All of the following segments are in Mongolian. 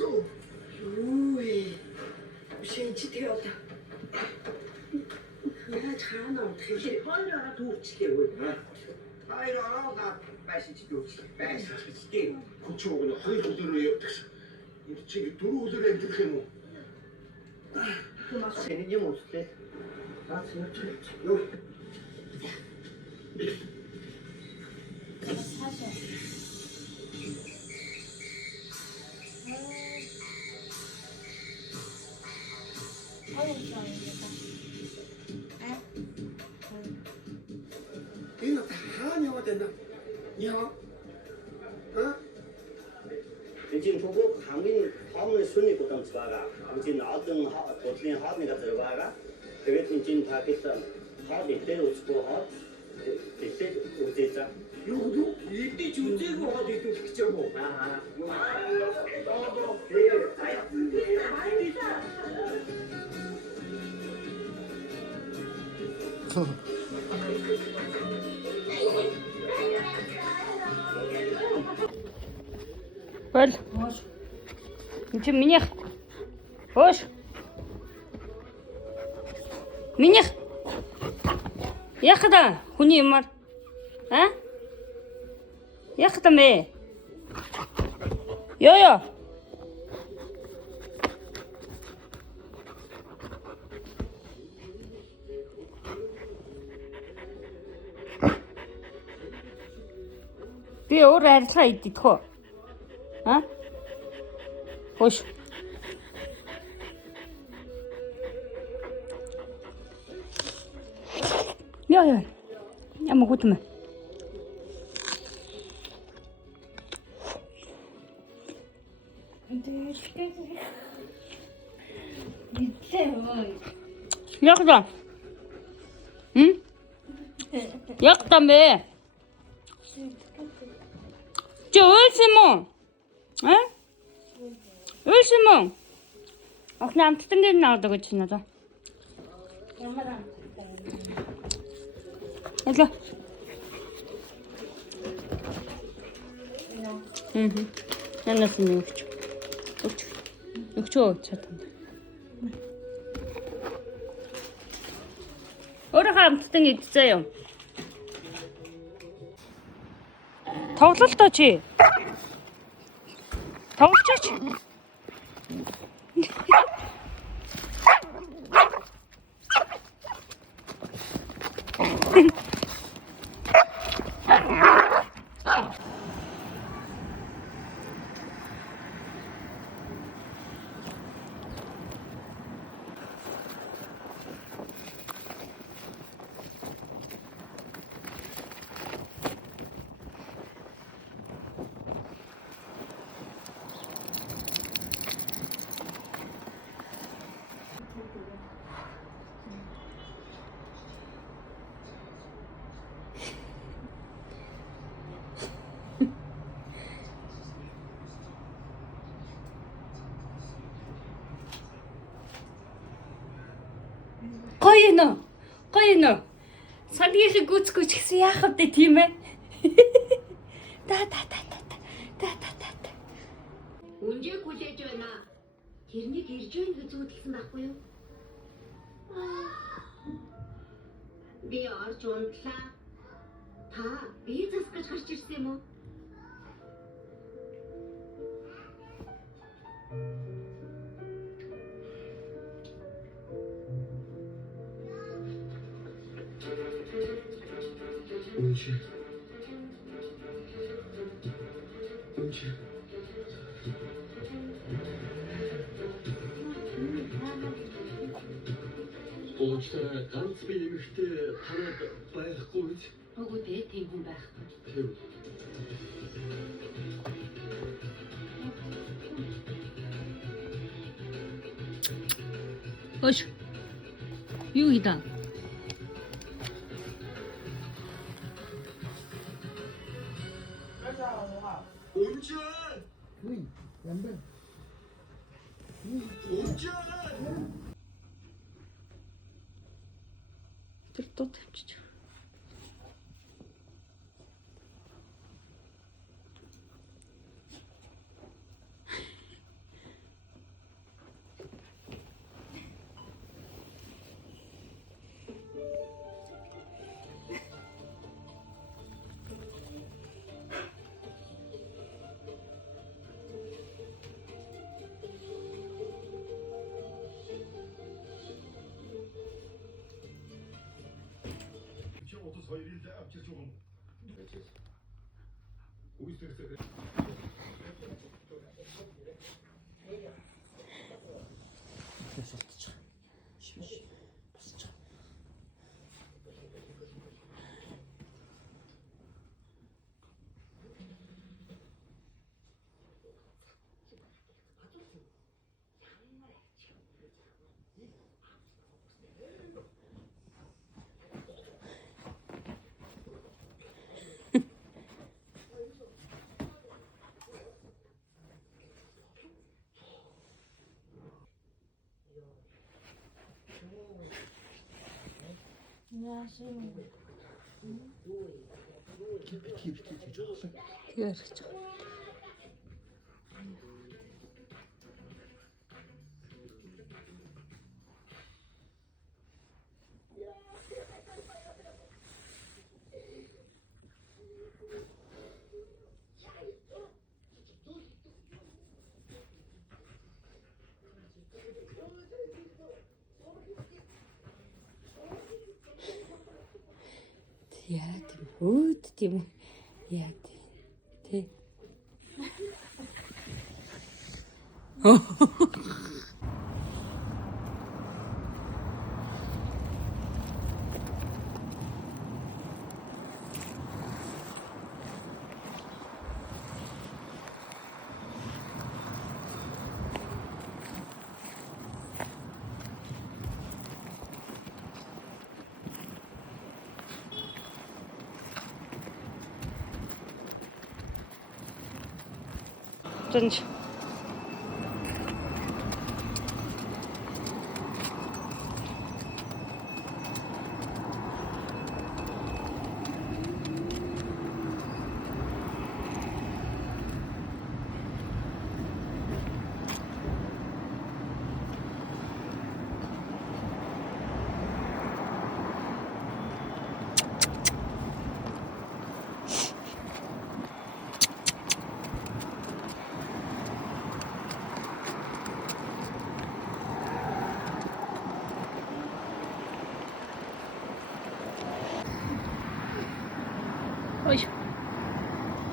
없어. 우이, 신치태어다. 그야 잘하나 되게 헐려라 도치게 왜? 아이라 나 빠시지 없지. 빠시지. 고쳐오고는 허리 도들어요. 이렇게 들어오더래 이렇게 뭐. 그막 세는 좀 없을 때. 아, 진짜. 사셔. 이거 다 영어 된다. 영어. 어? 지금 보고 강민 화물 순위 보통 스바가 지금 어떤 도트린 하드가 들어가가 그게 지금 다 됐다. 하드 때로 쓰고 하드 그때 우대자 요도 이때 주제가 어디 또 그저고. 아 Бол. Энд чи минийх. Хөөш. Минийх. Яхада хүний юмар. А? Яхада мэ. Йоо. Би өөр арилгаа идэх хөө. А? Хөөш. Яа. Ямар гүтмэ. Яг да. Яг да мэ. Чи ölсөн мөн? А? Ölсөн мөн? Охны амттангийн наадаг гэж надаа. Ямар амттай. Алга. Нанаас нь өгч. Өгчөө чадсан. Өөрөө амттан идсэн юм. Тоглол тоо чи. Тоглолч. Гоё нөө. Сандгийн гүцгүч гэсэн яах вэ тийм ээ? Та. Үнжээ хүлээж байна. Тэрнийг ирж байна гэж зүудэлсэн байхгүй юу? Би орж унтлаа. Та би засах гэж гарч ирсэн юм уу? 은지. Оочтой ганц би эмэгтэй танад байхгүй биз? Үгүй дээ, тийм хүн байхгүй. Тийм. Хөөш. Юу хийдэ? 은지. 연배. 은지. Тэр дуу тавьчих. Тэгээ хэрэгч. Яа тийм өөд тийм үү? Яа тий. Tunç.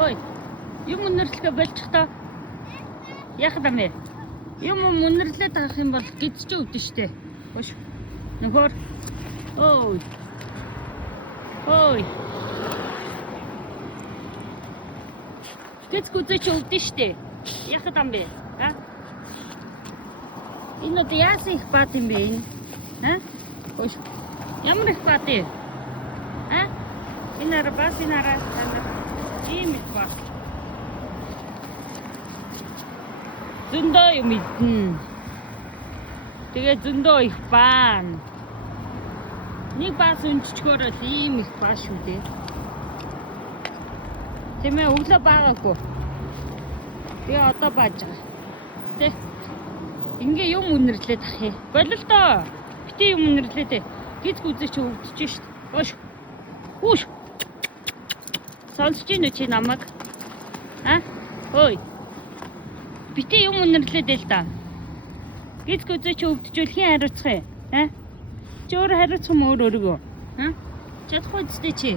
Хой. Юм өнөрлөхө болчихдоо. Яах вэ? Юм өнөрлээд авах юм бол гидч өвдөн штэ. Хойш. Нөхөр. Ой. Хой. Гидч гүзэж өвдөн штэ. Яах вэ? А? Энэ одоо яасан их бат юм бэ энэ? А? Хойш. Ямар их бат вэ? А? Энэ арбас энэ араа. Ийм их баг. Зөндөө юм идэн. Тэгээ зөндөө их баана. Нэг бас өнччгөөр л ийм их баа шүү дээ. Тэмээ өглөө баагаагүй. Тэгээ одоо бааж байгаа. Тэ. Ингээ юм үнэрлээд ах юм. Болол доо. Битээ юм үнэрлээд. Гиз гүзэж өвдөж шít. Оош. Үш. Сонсож ийн үү чи намайг? А? Ой. Битээ юм үнэрлээд л да. Гиз гүзэж өвдөжүүл хин хариуцах юм. А? Чи өөр хариуцах юм өөрийгөө. А? Чадахгүй зүтэй чи.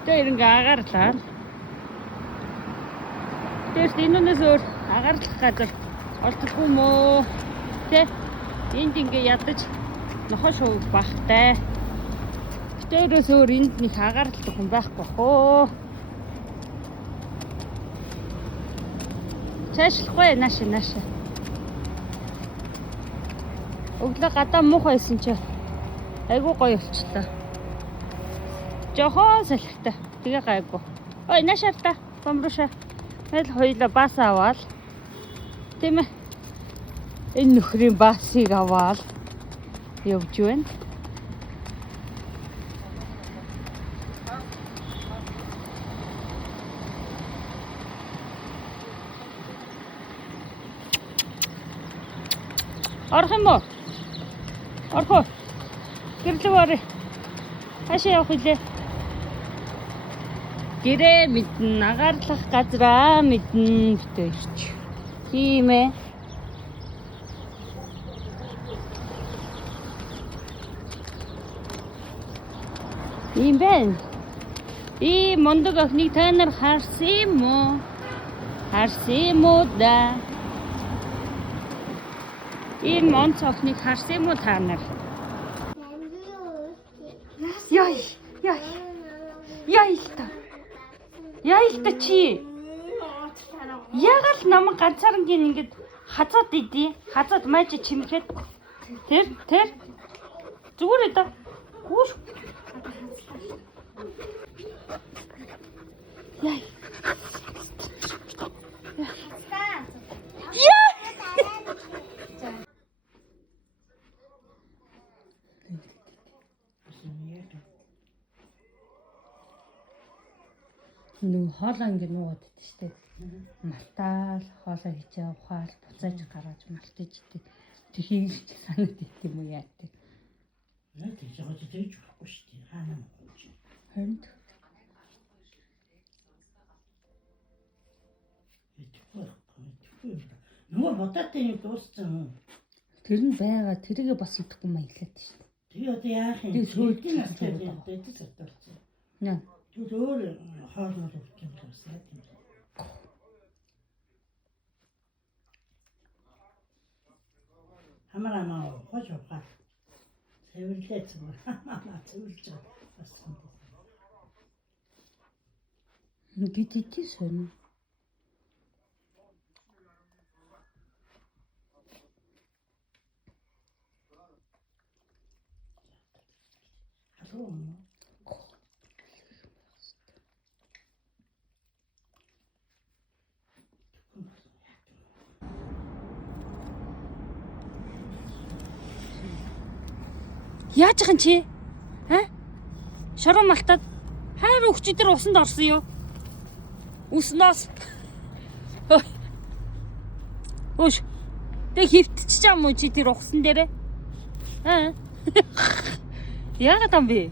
Битээ ингээ агарлаа. Тэрс энүүнээс өөр агарлах газар олдохгүй мөө. Тэ? Энд ингээ ядаж нохоо шууг бахтай. Тэрээс өөр энд нэг агаарладаг хүн байхгүй хөө. Цаашлахгүй нааша. Өглөө гадаа муухай исэн чи айгуу гоё болчихлоо. Жохоо салхитай. Тэгээ гайгүй. Ой наашаар та гомруша. Тэгэл хоёлаа бас аваад. Тийм ээ. Энэ нөхрийн басыг аваад явж байна. Орох юм уу? Орох. Гэрлэг орё. Хашаа явах үлээ. Гэрээ мэднэ, агаарлах газраа мэднэ битээч. Тийм ээ. Ийм байна. Ийм мундаг охиныг та нар харсан юм уу? Харсан юм уу да? Ийм онц охиныг харсан юм уу та нар? Яй. Яй л та. Яй л та чи. Ягаад намайг ганцаарнгийн ингэж хазаад идэе? Хазаад майж чимэхэд. Тэр. Зүгээр ээ да. Гүүш. Яй. Нүү хоолоо ингэ нуугаад идэв штэ. Мартаал хоолоо хийжээ ухаал буцааж гаргаж мартаж идэв. Тхийг ч санаад ит юм уу яа гэдэг. Наа тийж байгаа ч болохгүй шүү дээ. Хаана мууч. Хонд. Нөгөө бодоотой юм дууссан. Тэр нь байгаа тэрийгээ бас идэхгүй маялаад штэ. Тэгээ одоо яах юм? Тэгээ сөүлдийн настай асуулт байгаа. дэдэж задуулсан. Наа. Түр өөр хоолнол өгч юм байна тийм. Хамаамаа хож хаа. Сэвэрлээ зүгээр. Сэвэрлж байгаа. Бас юм. Гидити сон. Алуу. Яаж ах юм чи? Шорон малтад хайр өгчдөр усанд орсон юу? Уснаас. Өш. Тэг хөвтчих юм уу чи тэр усан дээрээ? Яагаад юм бэ?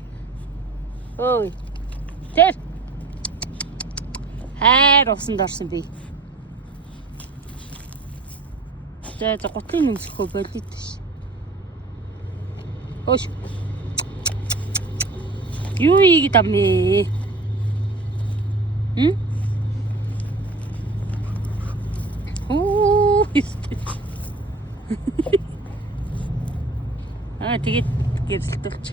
Ой. Тэр. Хайр усанд орсон би. За гутлын нэмсэхөө болид ш. Ош. Юу ийгээд ам бэ? Тэгээд гэрэлтүүлч.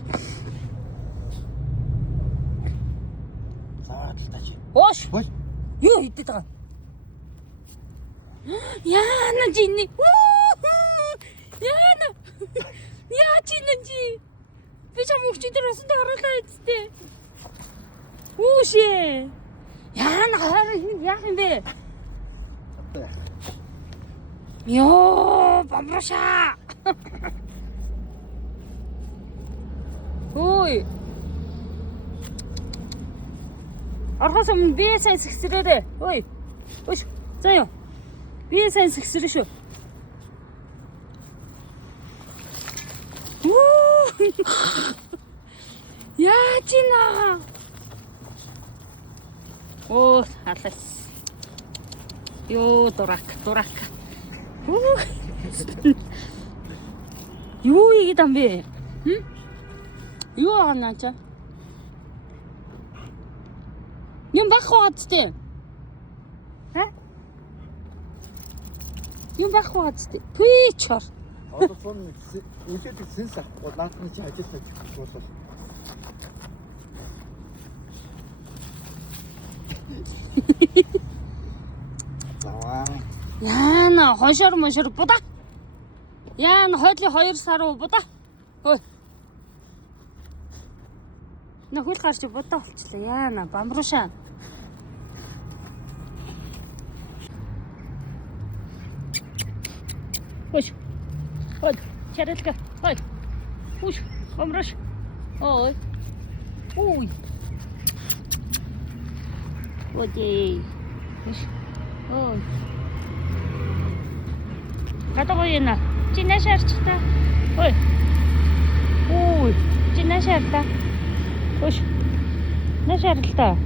Сааталтаач. Ош. Ой. Юу хийдэг байгаа? Яана жинни. Яана. Яа чинэнжи. Би чам өгчдөр усанд оруулаа эцтэй. Үушээ. Яана харин яах юм бэ? Ёо, бамраша. Ой. Архаас өмнө би сайн сэгсрээрээ. Ой. Өш. Заяа. Би сайн сэгсрээ шүү. Яа чина. Оо, халас. Ёо, дурак. Юу ийгээд ам бэ? Юу аанаач? Юм бахваад тээ. Юм бахваад тээ. Пичор. Одоо сон үлээдэг сэнс авахгүй наадмын чи ажилтаа болов. Яана хошор мошор буда. Яана хойлын 2 сар уу буда. Ой. Нөхөл гарч буда болчихлоо. Яана бамруушаа. Ой. Ой, чарэлка. Ой. Уш, бамруш. Ой. Ой. Ой. Ой. Катагоена. Чи нашаарчта. Ой. Ой, чи нашаарта. Ой. Нашаарлаа.